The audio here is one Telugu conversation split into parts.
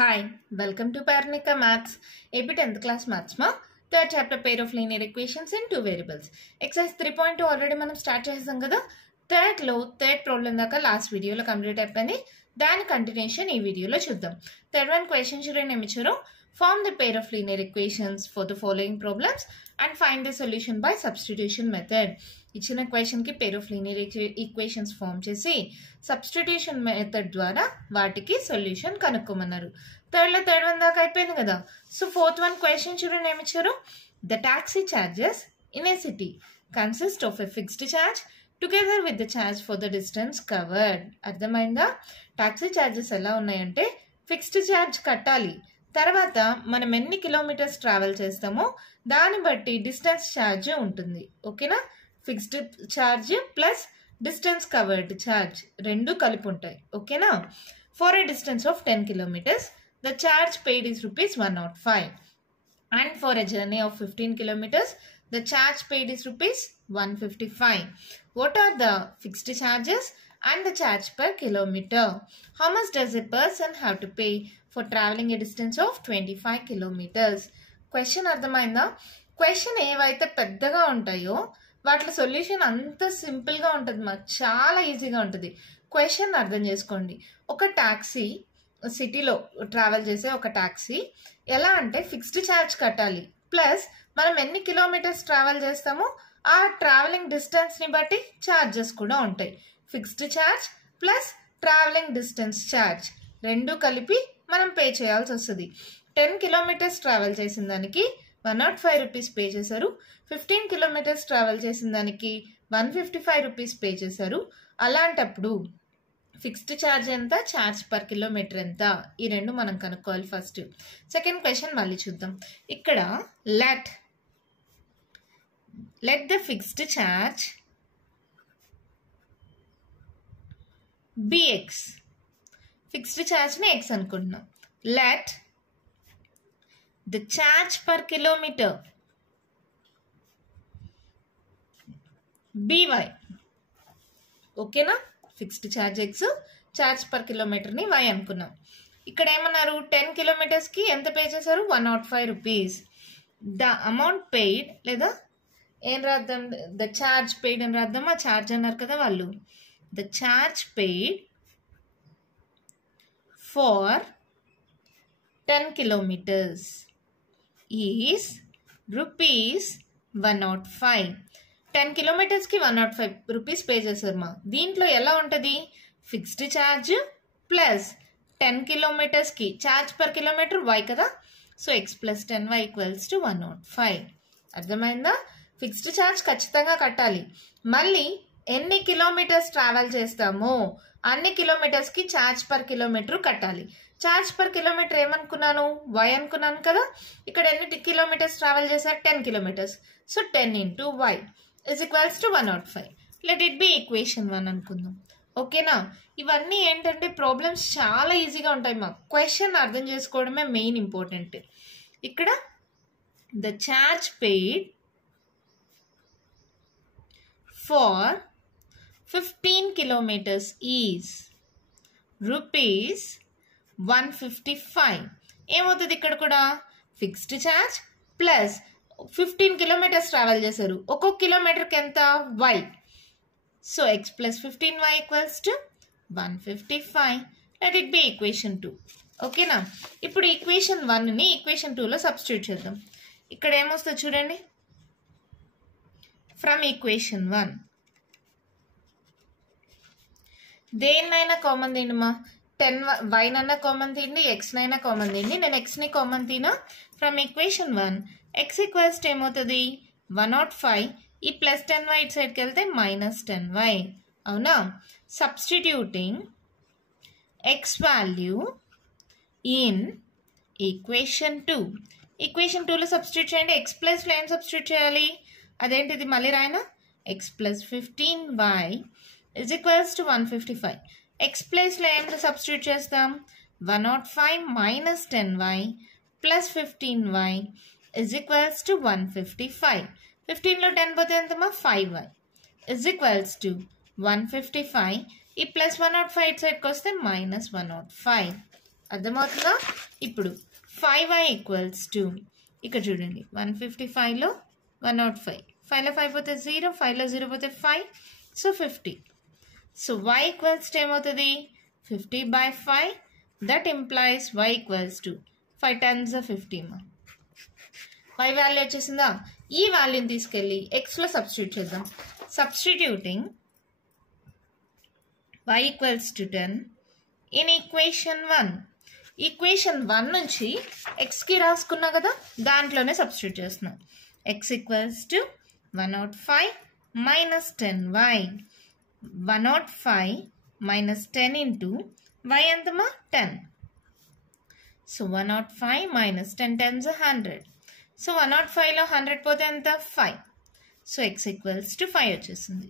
Hi, welcome to Parnika Maths. AP 10th class Maths ma third chapter pair of linear equations in two variables. Exercise 3.2 already మనం స్టార్ట్ చేసాం కదా. థర్డ్ ప్రాబ్లం దాకా లాస్ట్ వీడియోలో కంప్లీట్ అయిపోయింది. దాని కంటిన్యూషన్ ఈ వీడియోలో చూద్దాం. థర్డ్ వన్ క్వశ్చన్ చూడండి ఏమి ఇచ్చారు. Form the pair of linear equations for the following problems and find the solution by substitution method. ఇచ్చిన క్వశ్చన్ కి pair of linear equations form చేసి సబ్స్టిట్యూషన్ మెథడ్ ద్వారా వాటికి సొల్యూషన్ కనుక్కోమన్నారు. థర్డ్ వన్ దాకా అయిపోయింది కదా. సో ఫోర్త్ వన్ క్వశ్చన్ చూడండి ఏమి ఇచ్చారు. The taxi charges in a city consist of a fixed charge together with the charge for the distance covered. అర్థమైందా? టాక్సీ ఛార్జెస్ ఎలా ఉన్నాయంటే ఫిక్స్డ్ ఛార్జ్ కట్టాలి, తర్వాత మనం ఎన్ని కిలోమీటర్స్ ట్రావెల్ చేస్తామో దాన్ని బట్టి డిస్టెన్స్ ఛార్జ్ ఉంటుంది. ఓకేనా? Fixed charge plus distance covered charge రెండు కలిపి ఉంటాయి. ఓకేనా? For a distance of 10 kilometers the charge paid is ₹105 and for a journey of 15 kilometers the charge paid is ₹155. What are the fixed charges and the charge per kilometer? How much does a person have to pay for traveling a distance of 25 kilometers? Question అర్థమైందా? క్వశ్చన్ ఏవైతే పెద్దగా ఉంటాయో వాటి సొల్యూషన్ అంత సింపుల్గా ఉంటుంది, మాకు చాలా ఈజీగా ఉంటుంది. క్వశ్చన్ అర్థం చేసుకోండి. ఒక ట్యాక్సీ సిటీలో ట్రావెల్ చేసే ఒక ట్యాక్సీ ఎలా అంటే ఫిక్స్డ్ ఛార్జ్ కట్టాలి, ప్లస్ మనం ఎన్ని కిలోమీటర్స్ ట్రావెల్ చేస్తామో ఆ ట్రావెలింగ్ డిస్టెన్స్ని బట్టి ఛార్జెస్ కూడా ఉంటాయి. Fixed charge plus travelling distance charge రెండు కలిపి మనం పే చేయాల్సి వస్తుంది. 10 kilometers ట్రావెల్ చేసిన దానికి ₹105 పే చేశారు. 15 kilometers ట్రావెల్ చేసిన దానికి ₹155 పే చేశారు. అలాంటప్పుడు ఫిక్స్డ్ ఛార్జ్ ఎంత, ఛార్జ్ పర్ కిలోమీటర్ ఎంత, ఈ రెండు మనం కనుక్కోవాలి ఫస్ట్. సెకండ్ క్వశ్చన్ మళ్ళీ చూద్దాం. ఇక్కడ let the fixed charge bx, fixed ఛార్జ్ని x అనుకుంటున్నాం. Let the charge per kilometre by, ఓకేనా? Fixed charge x, charge per కిలోమీటర్ని y అనుకున్నాం. ఇక్కడ ఏమన్నారు, 10 kilometersకి ఎంత పే చేశారు? ₹105. ద అమౌంట్ పెయిడ్, లేదా ఏం రాద్దాం, ద ఛార్జ్ పెయిడ్ అని రాద్దామా? ఛార్జ్ అన్నారు కదా వాళ్ళు. The charge paid for 10 kilometers is ₹105. 10 kilometers కి ₹105 పే చేశారు మా. దీంట్లో ఎలా ఉంటుంది, ఫిక్స్డ్ ఛార్జ్ ప్లస్ 10 kilometers కి ఛార్జ్ పర్ కిలోమీటర్ y కదా. So x + 10y = 105. అర్థమైందా? ఫిక్స్డ్ ఛార్జ్ ఖచ్చితంగా కట్టాలి, మళ్ళీ ఎన్ని కిలోమీటర్స్ ట్రావెల్ చేస్తామో అన్ని కిలోమీటర్స్కి ఛార్జ్ పర్ కిలోమీటర్ కట్టాలి. ఛార్జ్ పర్ కిలోమీటర్ ఏమనుకున్నాను, y అనుకున్నాను కదా. ఇక్కడ ఎన్ని కిలోమీటర్స్ ట్రావెల్ చేశారు? 10 kilometers. So 10 × y = 105. Let it be equation 1 అనుకుందాం. ఓకేనా? ఇవన్నీ ఏంటంటే ప్రాబ్లమ్స్ చాలా ఈజీగా ఉంటాయి మాకు. క్వశ్చన్ అర్థం చేసుకోవడమే మెయిన్ ఇంపార్టెంట్. ఇక్కడ the charge paid for 15 kilometers is ₹155. ఏమవుతుంది ఇక్కడ కూడా fixed charge plus 15 kilometers travel చేశారు, ఒక్కొక్క కిలోమీటర్కి ఎంత, y. So x + 15y = 155. Let it be equation 2. ఓకేనా? ఇప్పుడు ఈక్వేషన్ 1ని ఈక్వేషన్ 2లో సబ్స్టిట్యూట్ చేద్దాం. ఇక్కడ ఏమొస్తుంది చూడండి. ఫ్రమ్ ఈక్వేషన్ 1 దేన్నైనా కామన్ తీయమ్మా. 10y నైనా కామన్ తీయండి, x నైనా కామన్ తీయండి. నేను xని కామన్ తీనా. ఫ్రమ్ ఈక్వేషన్ 1 x = ఏమవుతుంది, 105. ఈ ప్లస్ 10y ఇటు సైడ్కి వెళ్తే -10y. అవునా? Substituting x value in equation 2. Equation 2లో సబ్స్టిట్యూట్ చేయండి. x ప్లస్లో ఏం సబ్స్టిట్యూట్ చేయాలి, అదేంటిది మళ్ళీ రాయనా, x + 15y = 155. x ప్లేస్లో ఏం సబ్స్టిట్యూట్ చేస్తాం, 105 - 10y + 15y = 155. 15లో 10 పోతే ఎంతమా, 5y = 155. ఈ ప్లస్ 105 ఇటు సైడ్కి వస్తే -105. అర్థమవుతుందా? ఇప్పుడు 5y ఈక్వల్స్ టు ఇక్కడ చూడండి 155లో 105, 5లో 5 పోతే 0, 5లో 0 పోతే 5, so 50. So y equals to ఏమవుతుంది 50/5. That implies y equals to 5 times 50. y value వచ్చేసిందా? ఈ వాల్యూని తీసుకెళ్ళి xలో సబ్స్టిట్యూట్ చేద్దాం. Substituting y equals to 10 in equation 1. Equation 1 నుంచి xకి రాసుకున్నా కదా, దాంట్లోనే సబ్స్టిట్యూట్ చేస్తున్నాం. x equals to 105 minus 10y. 105 minus 10 into y ఎంతమా 10. So 105 minus 10 times 100. సో 105లో 100 పోతే ఎంత 5. సో x ఈక్వల్స్ టు 5 వచ్చేసింది.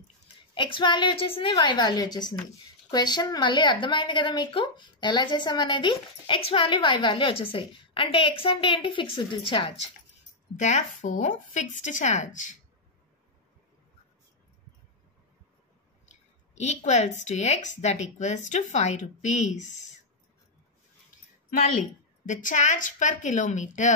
x వాల్యూ వచ్చేసింది, y వాల్యూ వచ్చేసింది. క్వశ్చన్ మళ్ళీ అర్థమైంది కదా మీకు ఎలా చేసామనేది. x వాల్యూ y వాల్యూ వచ్చేసాయి. అంటే x అంటే ఏంటి? Fixed charge. Therefore fixed charge equals to x, that equals to 5 rupees. Mali, the charge per kilometer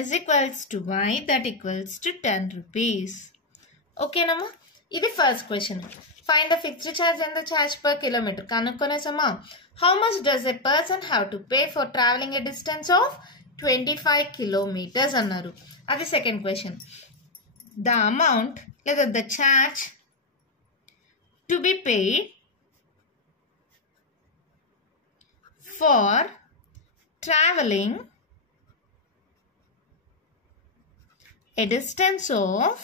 is equals to y, that equals to 10 rupees. Okay nama? This first question. Find the fixed charge and the charge per kilometer. Kanukonesama. How much does a person have to pay for traveling a distance of 25 kilometers annaru. Adi second question. The amount, లేదా the charge to be paid for traveling a distance of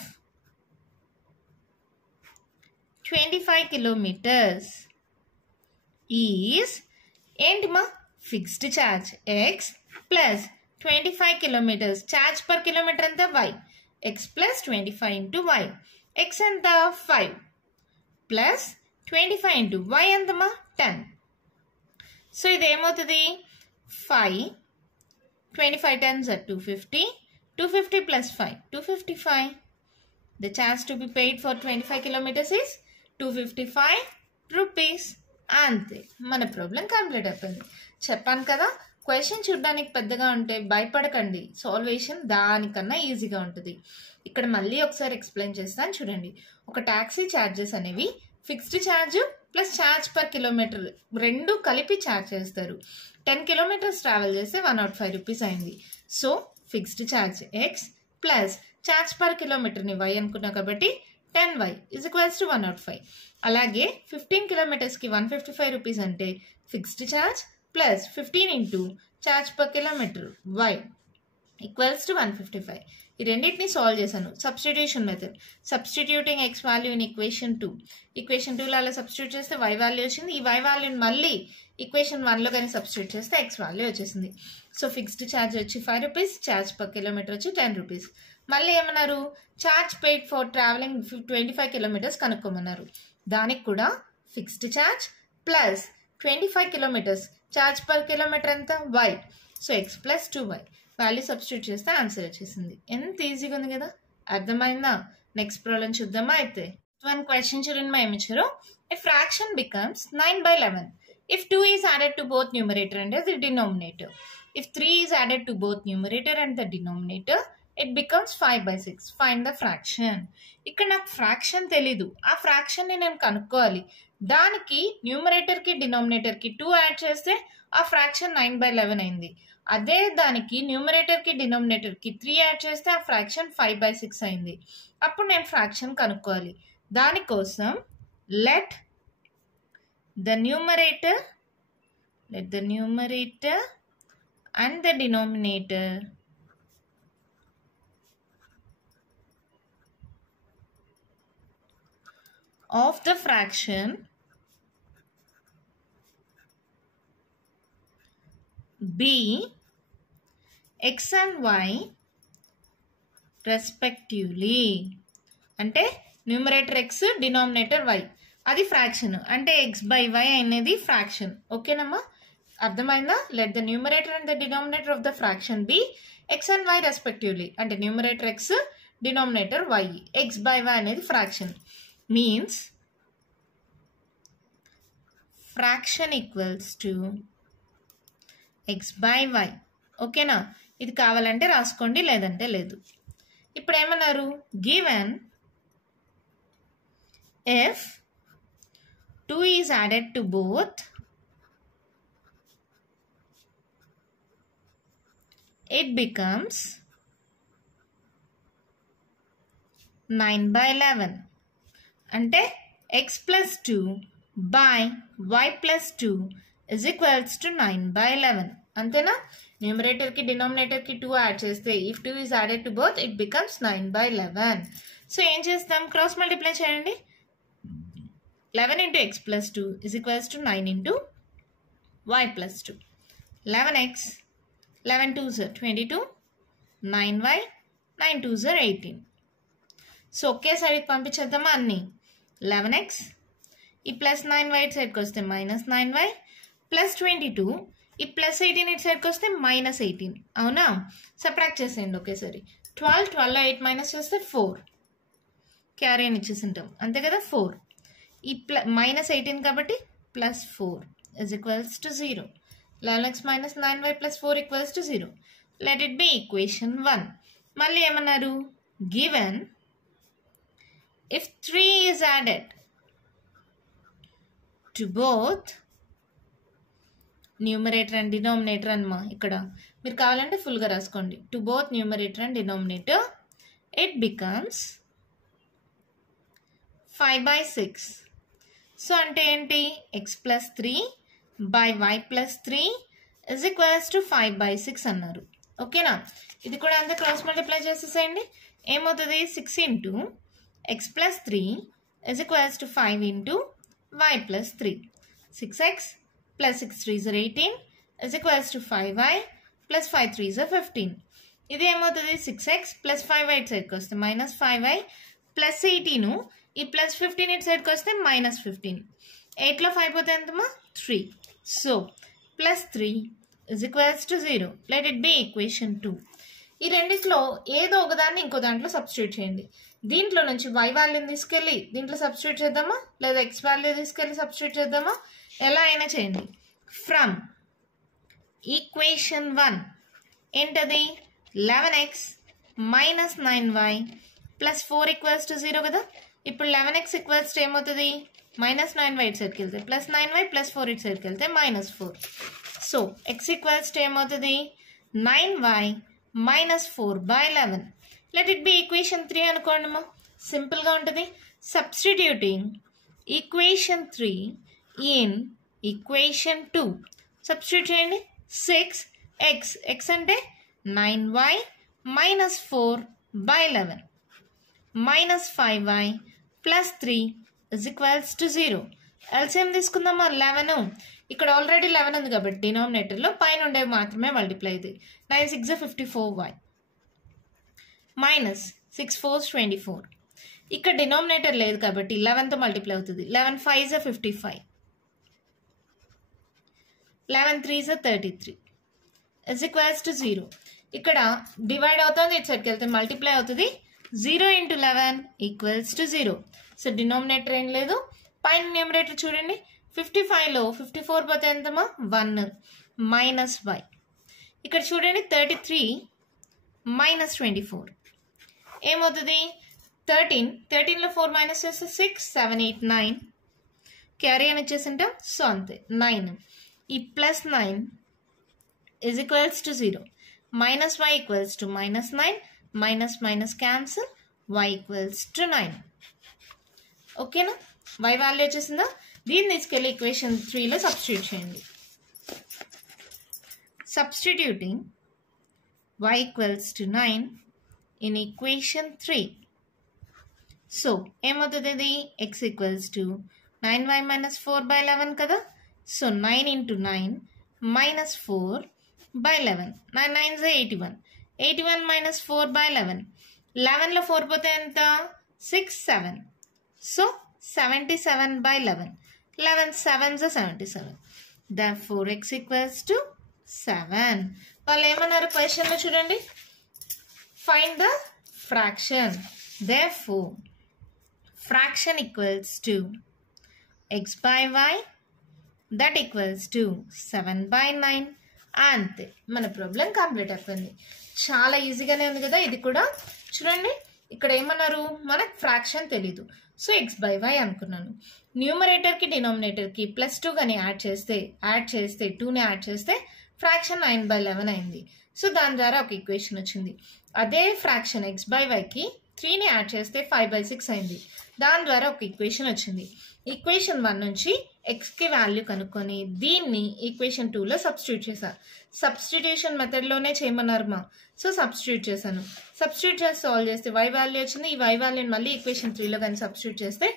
25 kilometers is ఏంటిమా fixed charge x plus 25 kilometers. ఛార్జ్ per kilometer అంతా y. x plus 25 into y. x ఎంత 5 plus 25 into y ఎంతమా 10. సో ఇది ఏమవుతుంది 5, 25 times are 250, 250 plus 5, 255. The charge to be paid for 25 kilometers is 255 rupees. అంతే, మన ప్రాబ్లం కంప్లీట్ అయిపోయింది. చెప్పాను కదా, క్వశ్చన్ చూడడానికి పెద్దగా ఉంటే భయపడకండి, సాల్వేషన్ దానికన్నా ఈజీగా ఉంటుంది. ఇక్కడ మళ్ళీ ఒకసారి ఎక్స్ప్లెయిన్ చేస్తాను చూడండి. ఒక ట్యాక్సీ ఛార్జెస్ అనేవి fixed charge plus charge per kilometer రెండు కలిపి ఛార్జ్ చేస్తారు. 10 kilometers ట్రావెల్ చేస్తే 105 rupees అయింది. So fixed charge x plus charge per కిలోమీటర్ని వై అనుకున్నా కాబట్టి 10y is equals to 105. అలాగే 15 kilometersకి 155 rupees అంటే fixed charge plus 15 into charge per kilometre y equals to 155. ఈ రెండింటిని సాల్వ్ చేశాను. Substitution method. Substituting x value in equation 2. Equation 2లో అలా సబ్స్టిట్యూట్ చేస్తే y వాల్యూ వచ్చింది. ఈ y వాల్యూని మళ్ళీ ఈక్వేషన్ 1లో కానీ సబ్స్టిట్యూట్ చేస్తే x వాల్యూ వచ్చేసింది. సో ఫిక్స్డ్ ఛార్జ్ వచ్చి 5 rupees, ఛార్జ్ పర్ కిలోమీటర్ వచ్చి 10 rupees. మళ్ళీ ఏమన్నారు, charge paid for travelling 25 kilometers కనుక్కోమన్నారు. దానికి కూడా fixed charge plus 25 kilometers charge per kilometer ఎంత y. So x plus 2y value substitute చేస్తే ఆన్సర్ వచ్చేసింది. ఎంత ఈజీగా ఉంది కదా, అర్థమైందా? నెక్స్ట్ ప్రాబ్లం చూద్దామా అయితే. వన్ క్వశ్చన్ చూడండి, మా ఏమి ఇచ్చారు. ఏ fraction becomes 9/11 if 2 is added to both numerator and the denominator. If 3 is added to both numerator and the denominator, it becomes 5/6. Find the fraction. ఇక్కడ నాకు ఫ్రాక్షన్ తెలీదు, ఆ ఫ్రాక్షన్ ని నేను కనుక్కోవాలి. దానికి న్యూమరేటర్కి డినామినేటర్కి 2 యాడ్ చేస్తే ఆ ఫ్రాక్షన్ 9/11 అయింది. అదే దానికి న్యూమరేటర్కి డినామినేటర్కి 3 యాడ్ చేస్తే ఆ ఫ్రాక్షన్ 5/6 అయింది. అప్పుడు నేను ఫ్రాక్షన్ కనుక్కోవాలి. దానికోసం let the numerator and the denominator of the fraction be x and y respectively. అంటే న్యూమరేటర్ x, డినామినేటర్ y, అది ఫ్రాక్షన్. అంటే x/y అనేది ఫ్రాక్షన్. ఓకేనమ్మా, అర్థమైందా? Let the numerator and the denominator of the fraction be x and y respectively. అంటే numerator x, denominator y. x/y అనేది fraction. Means fraction equals to x by y. ఓకేనా, ఇది కావాలంటే రాసుకోండి, లేదంటే లేదు. ఇప్పుడు ఏమన్నారు, given if 2 is added to both, it becomes 9 by 11. అంటే x plus 2 by y plus 2 is equals to 9 by 11. అంతేనా, న్యూమరేటర్కి డినామినేటర్కి 2 యాడ్ చేస్తే if 2 is added to both it becomes 9 by 11. So ఏం చేస్తాం, క్రాస్ మల్టిప్లై చేయండి. 11 into x plus 2 is equals to 9 into y plus 2. 11x, 11 2s are 22, 9y, 9 2s are 18. So ఒకేసారి పంపించేద్దామా అన్నీ. 11x, ఈ ప్లస్ 9y ఇటు సైడ్కి వస్తే మైనస్ 9y, ప్లస్ 22, ఈ ప్లస్ 18 ఇటు సైడ్కి వస్తే మైనస్ 18. అవునా, సబ్ట్రాక్ట్ చేసేయండి ఒకేసారి. 12, 12లో 8 మైనస్ చేస్తే 4, క్యారీ అని ఇచ్చేసి ఉంటాం అంతే కదా. 4, ఈ మైనస్ 18 కాబట్టి plus 4 is equals to 0. 11x minus 9y plus 4 equals to 0. Let it be equation 1. మళ్ళీ ఏమన్నారు, given if 3 is added to both numerator and denominator అన్నమా. ఇక్కడ మీరు కావాలంటే ఫుల్గా రాసుకోండి. to both numerator and denominator it becomes 5 by 6. So అంటే ఏంటి, x plus 3 by y plus 3 is equals to 5 by 6 అన్నారు. ఓకేనా, ఇది కూడా అంతా క్రాస్ మల్టిప్లై చేసేసేయండి. ఏమవుతుంది, 6 into x plus 3 is equals to 5 into y plus 3. 6x plus 6 3s are 18 is equals to 5y plus 5 3s are 15. ఇది ఏమవుతుంది, 6x plus 5y ఇటు సైడ్కి వస్తే మైనస్ 5y ప్లస్ 18, ఈ ప్లస్ 15 ఇటు సైడ్కి వస్తే మైనస్ 15. 8లో 5 పోతే ఎంతమా, 3. So plus 3 is equals to 0. Let it be equation 2. ఈ రెండిట్లో ఏదో ఒకదాన్ని ఇంకో దాంట్లో సబ్స్టిట్యూట్ చేయండి. దీంట్లో నుంచి y వాల్యూని తీసుకెళ్ళి దీంట్లో సబ్స్టిట్యూట్ చేద్దామా, లేదా x వాల్యూ తీసుకెళ్ళి సబ్స్టిట్యూట్ చేద్దామా, ఎలా అయినా చేయండి. ఫ్రమ్ ఈక్వేషన్ 1 ఏంటది, 11x minus 9y plus 4 equals to 0 కదా. ఇప్పుడు 11x ఈక్వల్స్ టు ఏమవుతుంది, మైనస్ 9y ఇటు సైడ్కి వెళ్తే ప్లస్ 9y ప్లస్ 4 ఇటు సైడ్కి వెళ్తే minus 4. So x equals to ఏమవుతుంది, 9y minus 4 by 11. Let it be equation 3 అనుకోండి అమ్మా, సింపుల్గా ఉంటుంది. Substituting equation 3 in equation 2 substitute చేయండి. 6x, x అంటే 9y minus 4 by 11 minus 5y plus 3 is equals to 0. LCM తీసుకుందామా, 11. ఇక్కడ ఆల్రెడీ 11 ఉంది కాబట్టి డినామినేటర్లో పైన ఉండేవి మాత్రమే మల్టిప్లై అవుతాయి. 9 6 54y మైనస్ 6 4 24. ఇక్కడ డినామినేటర్ లేదు కాబట్టి 11తో మల్టిప్లై అవుతుంది. 11 5 55, 11 3 33 ఇజ్ ఈక్వల్స్ టు 0. ఇక్కడ డివైడ్ అవుతుంది, ఇటు సైడ్కి వెళ్తే మల్టిప్లై అవుతుంది. 0 into 11 equals to 0. So denominator ఏం లేదు, పైన న్యూమరేటర్ చూడండి. 55లో 54 పోతే ఎంతమా, 1 మైనస్ y. ఇక్కడ చూడండి 33 మైనస్ 24 ఏమవుతుంది, 13లో 4 మైనస్ చేస్తే 6 7 8 9 క్యారీ అని వచ్చేసింటాం. సో అంతే 9. ఈ plus 9 is equals to 0. Minus y equals to minus 9. Minus minus cancel. Y equals to 9. Okay na? Y value వచ్చేసిందా, దీన్ని తీసుకెళ్ళి ఈక్వేషన్ 3లో సబ్స్టిట్యూట్ చేయండి. Substituting y equals to 9 in equation 3. So ఏమవుతుంది, ఇది x equals to 9y minus 4 by 11 కదా. So 9 into 9 minus 4 by 11. 9 9s 81. 81 minus 4 by 11. 11లో 4 పోతే ఎంత, 6 7. So 77 by 11. 11 7s 77. Therefore x equals to 7. వాళ్ళు ఏమన్నారు క్వశ్చన్లో చూడండి, find the fraction. Therefore fraction equals to x by y that equals to 7/9. అంతే, మన ప్రాబ్లం కంప్లీట్ అయిపోయింది. చాలా ఈజీగానే ఉంది కదా. ఇది కూడా చూడండి, ఇక్కడ ఏమన్నారు, మనకు ఫ్రాక్షన్ తెలీదు, సో x/y అనుకున్నాను. న్యూమరేటర్కి డినామినేటర్కి +2 కానీ యాడ్ చేస్తే 2ని యాడ్ చేస్తే ఫ్రాక్షన్ 9/11 అయింది. సో దాని ద్వారా ఒక ఈక్వేషన్ వచ్చింది. అదే ఫ్రాక్షన్ x/yకి 3ని యాడ్ చేస్తే 5/6 అయింది. దాని ద్వారా ఒక ఈక్వేషన్ వచ్చింది. ఈక్వేషన్ 1 నుంచి ఎక్స్కి వాల్యూ కనుక్కొని దీన్ని ఈక్వేషన్ 2లో సబ్స్టిట్యూట్ చేశాను. సబ్స్టిట్యూషన్ మెథడ్లోనే చేయమన్నారు మా, సో సబ్స్టిట్యూట్ చేశాను. సబ్స్టిట్యూట్ చేసి సాల్వ్ చేస్తే y వాల్యూ వచ్చింది. ఈ y వాల్యూని మళ్ళీ ఈక్వేషన్ 3లో కానీ సబ్స్టిట్యూట్ చేస్తే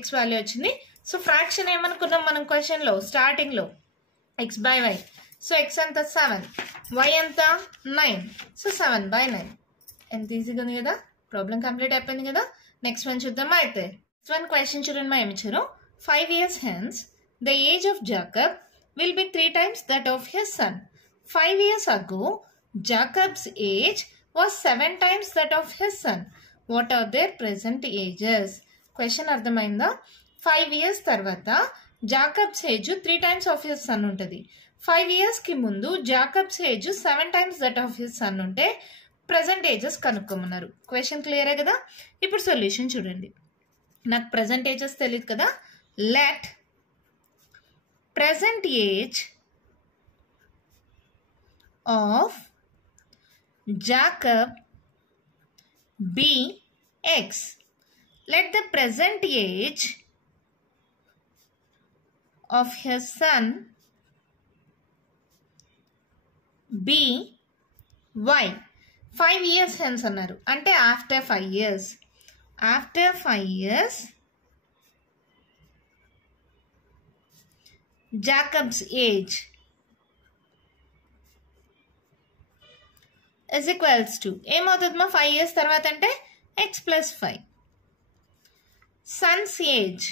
x వాల్యూ వచ్చింది. సో ఫ్రాక్షన్ ఏమనుకున్నాం మనం క్వశ్చన్లో స్టార్టింగ్లో, x/y. సో x ఎంత 7, y ఎంత 9, సో 7/9. ఎంత ఈజీగా ఉంది కదా, ప్రాబ్లం కంప్లీట్ అయిపోయింది కదా. నెక్స్ట్ వన్ చూద్దామా. అయితే నెక్స్ట్ వన్ క్వశ్చన్ చూడండి మా, ఏమి ఇచ్చారు. 5 years hence the age of Jacob will be 3 times that of his son. 5 years ago Jacob's age was 7 times that of his son. What are their present ages? Question అర్థమైందా. 5 years తర్వాత Jacob's age 3 times of his son ఉంటుంది. 5 yearsకి ముందు Jacob's age 7 times that of his son ఉంటే ప్రజెంట్ ఏజెస్ కనుక్కోమన్నారు. క్వశ్చన్ క్లియరే కదా. ఇప్పుడు సొల్యూషన్ చూడండి. నాకు ప్రజెంట్ ఏజెస్ తెలియదు కదా. Let present age of Jacob be x. Let the present age of his son be y. 5 years hence అన్నారు అంటే after 5 years. After 5 years Jacob's age is equals to ఏమవుతుంది మా 5 years తర్వాత అంటే x plus 5. Son's age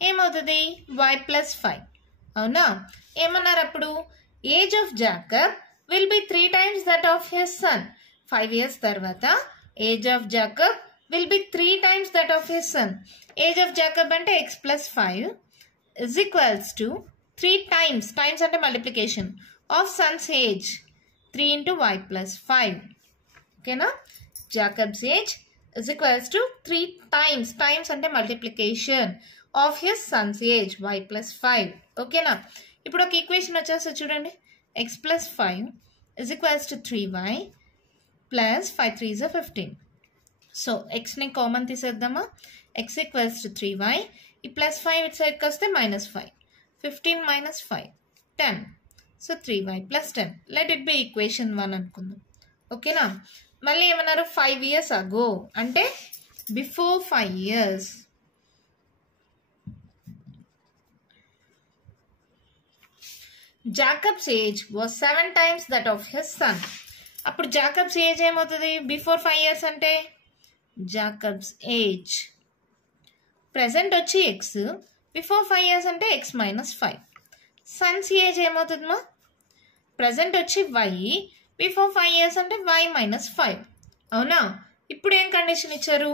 ఏమవుతుంది y plus 5. అవునా. ఏమన్నారు అప్పుడు, age of Jacob will be 3 times that of his sun. 5 years తర్వాత age of Jacob will be 3 times that of his son. Age of Jacob అంటే x plus 5 is equals to 3 times, times అంటే multiplication, of son's age 3 into y plus 5. ఓకేనా. Jacob's age is equals to 3 times, times అంటే multiplication, of his son's age y plus 5. ఓకేనా. ఇప్పుడు ఒక ఈక్వేషన్ వచ్చేసి చూడండి. x plus 5 is equals to 3y plus 5 3 is 15. So ఎక్స్ని కామన్ తీసేద్దామా. x ఈక్వల్స్ టు 3y, ఈ ప్లస్ 5 ఇటు సైడ్కి వస్తే -5, 15 minus 5 10. So 3y plus 10. Let it be equation 1 అనుకుందాం. ఓకేనా. మళ్ళీ ఏమన్నారు 5 years అగో అంటే before 5 years. Jacob's age was 7 times that of his son. అప్పుడు జాకబ్స్ ఏజ్ ఏమవుతుంది బిఫోర్ 5 years అంటే జాకబ్స్ ఏజ్. ప్రెజెంట్ వచ్చి x, బిఫోర్ 5 years అంటే x minus 5. సన్స్ ఏజ్ ఏమవుతుందమ్మా, ప్రెజెంట్ వచ్చి y, బిఫోర్ 5 years అంటే y minus 5. అవునా. ఇప్పుడు ఏం కండిషన్ ఇచ్చారు,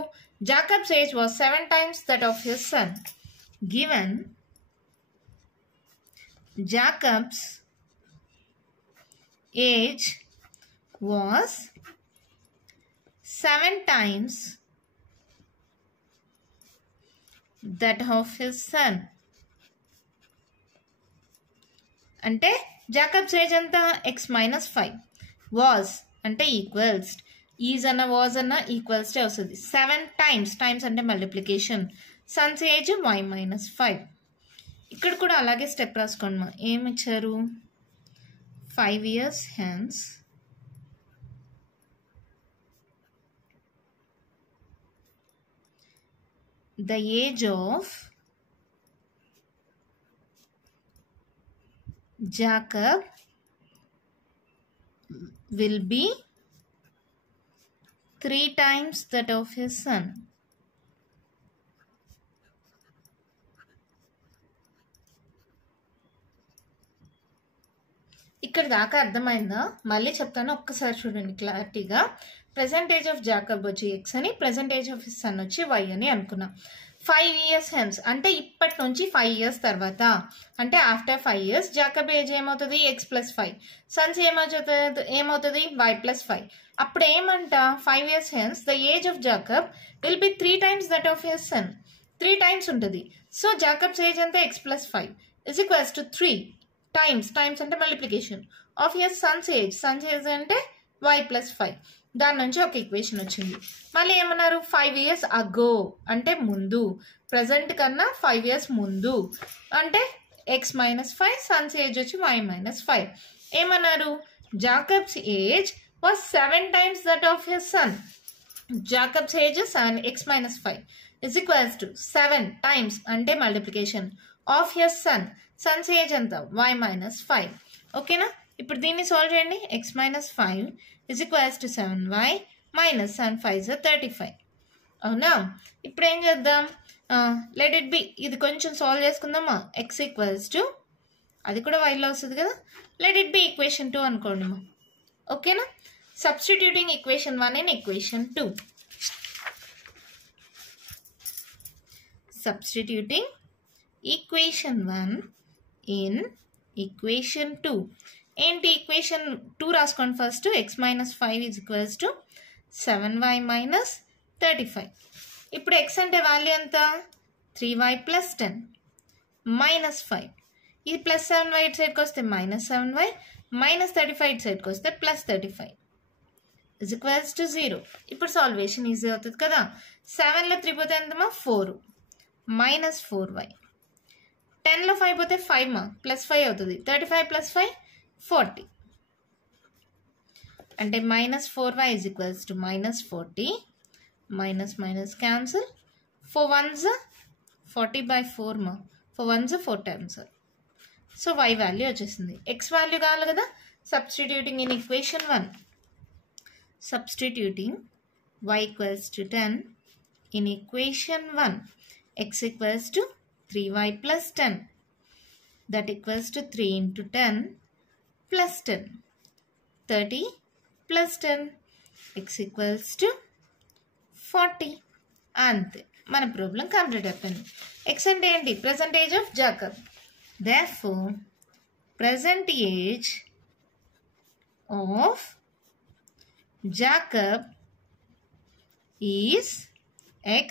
Jacob's age was 7 times that of his sun. Given Jacob's age was 7 times that of his son. అంటే జాకబ్స్ ఏజ్ ఎంత x minus 5, వాజ్ అంటే ఈక్వల్స్, ఈజ్ అన్న వాజ్ అన్న ఈక్వల్స్ వస్తుంది. 7 times, టైమ్స్ అంటే multiplication, Sons age y minus 5. ఇక్కడ కూడా అలాగే స్టెప్ రాసుకోండి మా. ఏమి ఇచ్చారు 5 years hence the age of Jacob will be 3 times that of his son. ఇక్కడ దాకా అర్థమైందా? మళ్ళీ చెప్తాను, ఒక్కసారి చూడండి క్లారిటీగా. ప్రెజెంట్ ఏజ్ ఆఫ్ జాకబ్ వచ్చి x అని, present age of his sun వచ్చి y అని అనుకున్నాం. 5 years hence అంటే ఇప్పటి నుంచి 5 years తర్వాత అంటే ఆఫ్టర్ 5 years జాకబ్ ఏజ్ ఏమవుతుంది x+5 సన్స్ ఏమవుతుంది y+5 అప్పుడు ఏమంట 5 years hence the age of Jacob will be 3 times that of his son 3 times ఉంటుంది సో జాకబ్స్ ఏజ్ అంతా x+5 is equals to 3 times అంటే multiplication of his son's age అంటే y+5 దాని నుంచి ఒక ఈక్వేషన్ వచ్చింది మళ్ళీ ఏమన్నారు 5 years ago అంటే ముందు ప్రజెంట్ కన్నా 5 years ముందు అంటే x-5 సన్స్ ఏజ్ వచ్చి y-5 ఏమన్నారు Jacob's age was 7 times that of his son Jacob's age x-5 is equals to 7 times అంటే multiplication of his son Sons age ఎంత y-5 ఓకేనా ఇప్పుడు దీన్ని సాల్వ్ చేయండి x-5 is equals to 7y minus 7 5 is 35 అవునా ఇప్పుడు ఏం చేద్దాం లెట్ ఇట్ బి ఇది కొంచెం సాల్వ్ చేసుకుందామా x ఈక్వల్స్ టు అది కూడా వైలో వస్తుంది కదా లెట్ ఇట్ బి ఈక్వేషన్ 2 అనుకోండి మా ఓకేనా substituting equation 1 in equation 2 substituting equation 1 in equation 2 ఏంటి ఈక్వేషన్ 2 రాసుకోండి first x-5 is equals to 7y minus 35 ఇప్పుడు x అంటే వాల్యూ ఎంత 3y plus 10 minus 5 ఇది ప్లస్ 7y ఇటు సైడ్కి వస్తే మైనస్ 7y మైనస్ 35 ఇటు సైడ్కి వస్తే ప్లస్ 35 is equals to 0 ఇప్పుడు సాల్వేషన్ ఈజీ అవుతుంది కదా 7లో 3 పోతే ఎంతమా 4 మైనస్ 4y 10లో 5 పోతే 5 మా ప్లస్ 5 అవుతుంది 35 ప్లస్ 5 40 అంటే minus 4y is equals to minus 40 minus cancel 4 ones 40 by 4 ma 4 ones 4 times so y value వచ్చేసింది x వాల్యూ కావాలి కదా substituting in equation 1 substituting y equals to 10 in equation 1 x equals to 3y plus 10 that equals to 3 into 10 plus 10 30 plus 10 x equals to 40 అంతే మన ప్రాబ్లం కంప్లీట్ అయిపోయింది x అంటే ఏంటి present age of Jacob therefore present age of Jacob is x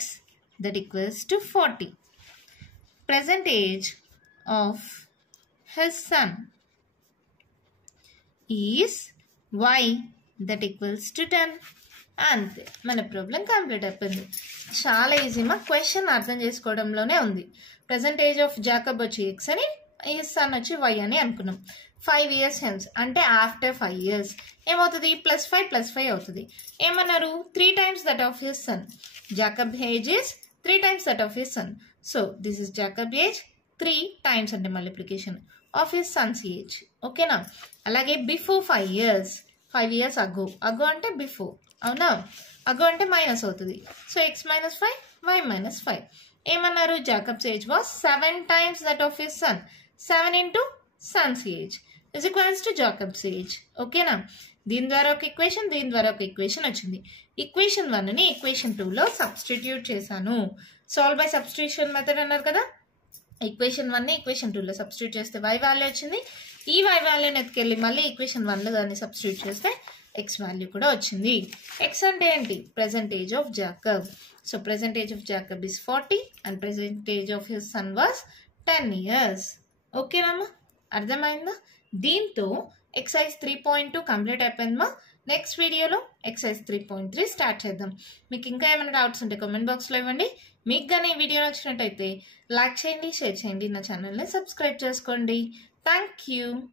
that equals to 40 present age of his son is y that equals to 10 అంతే మన ప్రాబ్లం కంప్లీట్ అయిపోయింది చాలా ఈజీ మా క్వశ్చన్ అర్థం చేసుకోవడంలోనే ఉంది ప్రెజెంట్ ఏజ్ ఆఫ్ జాకబ్ వచ్చి x అని ఈ సన్ వచ్చి y అని అనుకున్నాం 5 years hence అంటే ఆఫ్టర్ 5 years ఏమవుతుంది +5 అవుతుంది ఏమన్నారు 3 times that of his son Jacob age is 3 times that of his son so this is Jacob age 3 times అంటే multiplication of his Sons age ఓకేనా అలాగే బిఫోర్ 5 years 5 years అగో అంటే బిఫోర్ అవునా అగో అంటే మైనస్ అవుతుంది సో x-5 y-5 ఏమన్నారు Jacob's age was 7 times that of his son 7 into Sons age is equals to Jacob's age ఓకేనా దీని ద్వారా ఒక ఈక్వేషన్ దీని ద్వారా ఒక ఈక్వేషన్ వచ్చింది ఈక్వేషన్ 1ని ఈక్వేషన్ 2లో సబ్స్టిట్యూట్ చేశాను సాల్వ్ బై సబ్స్టిట్యూషన్ మెథడ్ అన్నారు కదా ఈక్వేషన్ 1ని ఈక్వేషన్ 2లో సబ్స్టిట్యూట్ చేస్తే y వాల్యూ వచ్చింది ఈ y వాల్యూని ఎత్తుకెళ్ళి మళ్ళీ ఈక్వేషన్ 1లో దాన్ని సబ్స్టిట్యూట్ చేస్తే x వాల్యూ కూడా వచ్చింది x అంటే ఏంటి present age of Jacob so present age of Jacob is 40 and present age of his son was 10 years ఓకేనమ్మా అర్థమైందా దీంతో ఎక్సైజ్ 3.2 కంప్లీట్ అయిపోయిందమ్మా నెక్స్ట్ వీడియోలో ఎక్సైజ్ 3.3 స్టార్ట్ చేద్దాం మీకు ఇంకా ఏమైనా డౌట్స్ ఉంటే కామెంట్ బాక్స్లో ఇవ్వండి మీకు కానీ ఈ వీడియో నచ్చినట్టయితే లైక్ చేయండి షేర్ చేయండి నా ఛానల్ని సబ్స్క్రైబ్ చేసుకోండి థ్యాంక్ యూ